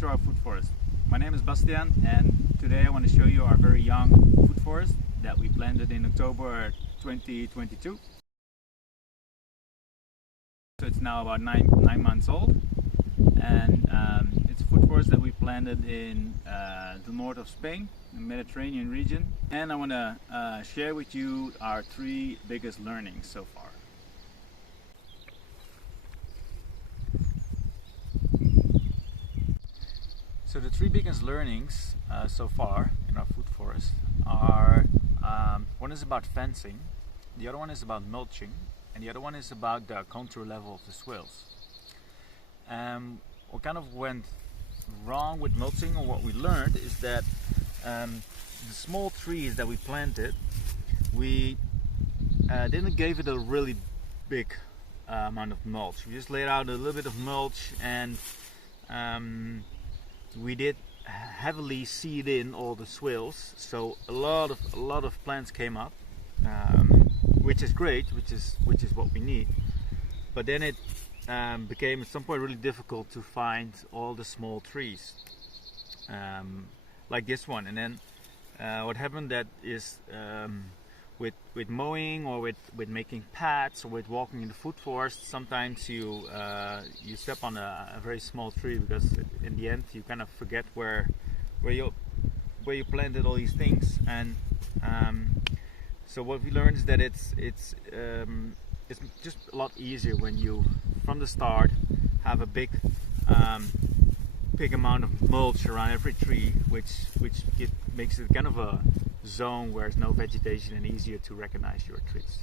to our food forest. My name is Bastian and today I want to show you our very young food forest that we planted in October 2022. So it's now about nine months old, and it's a food forest that we planted in the north of Spain, the Mediterranean region. And I want to share with you our 3 biggest learnings so far. So the 3 biggest learnings so far in our food forest are, one is about fencing, the other one is about mulching, and the other one is about the contour level of the swales. What kind of went wrong with mulching, or what we learned, is that the small trees that we planted, we didn't give it a really big amount of mulch. We just laid out a little bit of mulch, and we did heavily seed in all the swales, so a lot of plants came up, which is great, which is what we need. But then it became at some point really difficult to find all the small trees, like this one. And then what happened that is, with mowing, or with making paths, or with walking in the food forest, sometimes you step on a very small tree, because in the end you kind of forget where you planted all these things. And so what we learned is that it's just a lot easier when you from the start have a big amount of mulch around every tree, which makes it kind of a zone where there's no vegetation and easier to recognize your trees.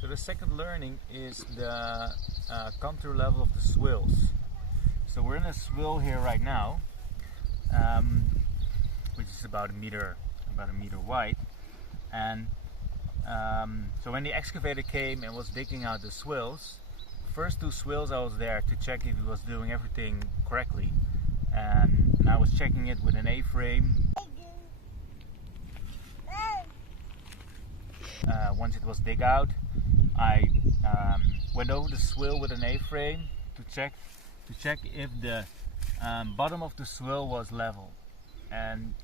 So the second learning is the contour level of the swales. So we're in a swale here right now, which is about a meter wide, and so when the excavator came and was digging out the swales, first 2 swales I was there to check if he was doing everything correctly, and I was checking it with an A-frame. Once it was dug out, I went over the swale with an A-frame to check if the bottom of the swale was level, and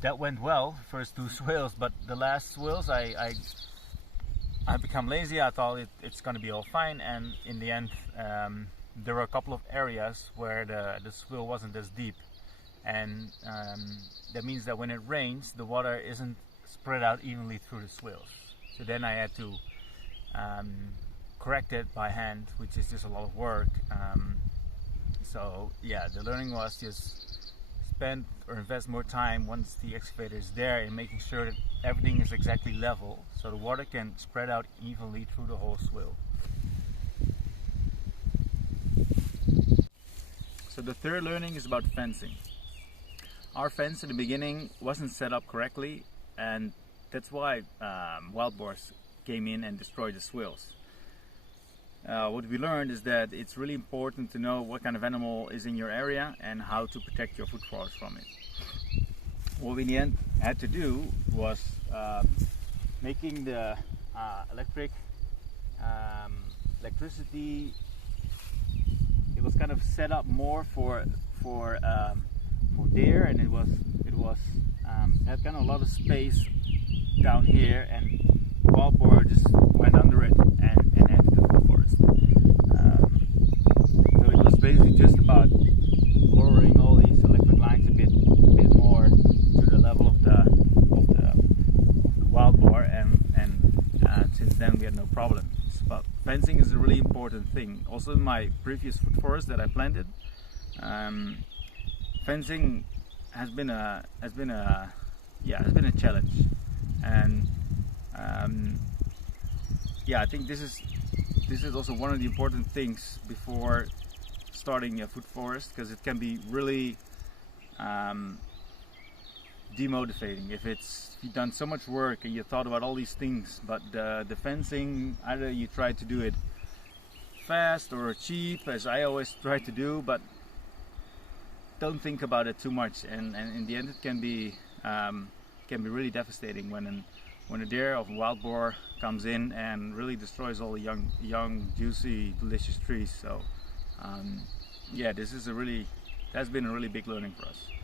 that went well, first 2 swales, but the last swales I become lazy. I thought it's going to be all fine, and in the end there were a couple of areas where the swale wasn't as deep, and that means that when it rains the water isn't spread out evenly through the swales. So then I had to correct it by hand, which is just a lot of work. So yeah, the learning was just spend or invest more time once the excavator is there in making sure that everything is exactly level, so the water can spread out evenly through the whole swale. So the third learning is about fencing. Our fence in the beginning wasn't set up correctly, and that's why wild boars came in and destroyed the swales. What we learned is that it's really important to know what kind of animal is in your area and how to protect your food forest from it. What we in the end had to do was making the electricity. It was kind of set up more for deer, and it had kind of a lot of space down here, and wild boar just went under it and entered the food forest. So it was basically just about lowering all these electric lines a bit more to the level of the wild boar, and since then we had no problems. But fencing is a really important thing. Also in my previous food forest that I planted, fencing has been a challenge, and yeah, I think this is also one of the important things before starting a food forest, because it can be really demotivating if you've done so much work and you thought about all these things, but the fencing, either you try to do it fast or cheap, as I always try to do, but don't think about it too much, and in the end it can be really devastating when when a deer of wild boar comes in and really destroys all the young, juicy, delicious trees. So yeah, that's been a really big learning for us.